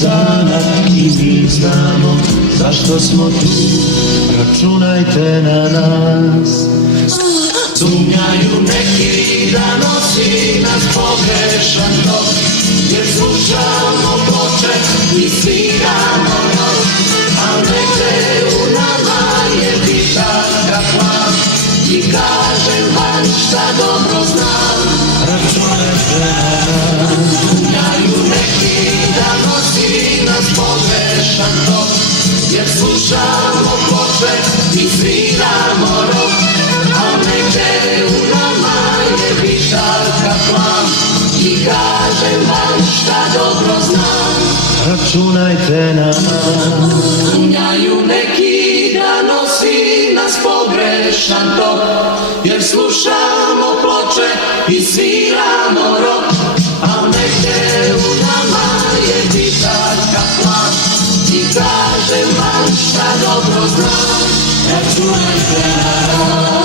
Sana i mi znamo zašto smo tu, računajte na nas. Sumnjaju neki da nosi nas pogrešan tok, jer slušamo ploče i sviramo noć, a negde u nama je bitanka plan i kažem vam šta dobro znam, računajte na nas. Sumnjaju neki da nosi nas pogrešan tok, jer slušamo ploče i sviramo rok, a negde u nama je bitanka plan i kažem vam šta dobro znam, računajte na nas. Sumnjaju neki da nosi nas pogrešan tok, jer slušamo ploče i sviramo rok, a negde u nama je bitanka plan i kažem vam šta dobro znam, računajte na nas.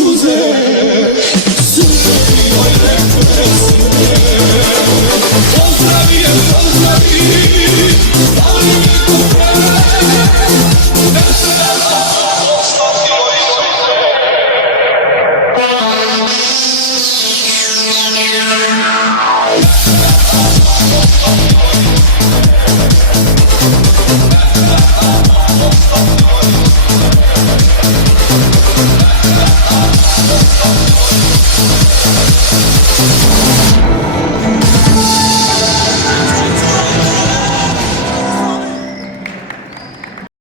suze, suze krivoj rekle sve. Pozdravi je, pozdravi, da li mi to preve, ne treba ostati moj suze.